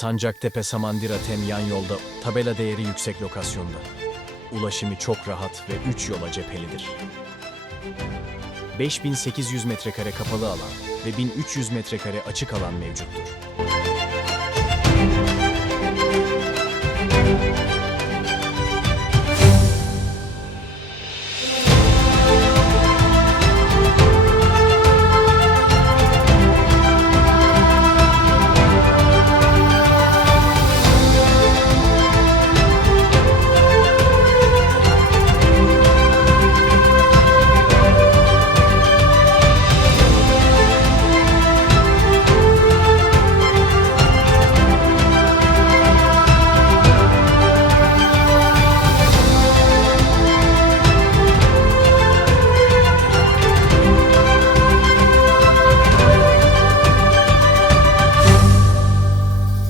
Sancaktepe Samandira Tem yan yolda tabela değeri yüksek lokasyonda. Ulaşımı çok rahat ve 3 yola cephelidir. 5800 metrekare kapalı alan ve 1300 metrekare açık alan mevcuttur.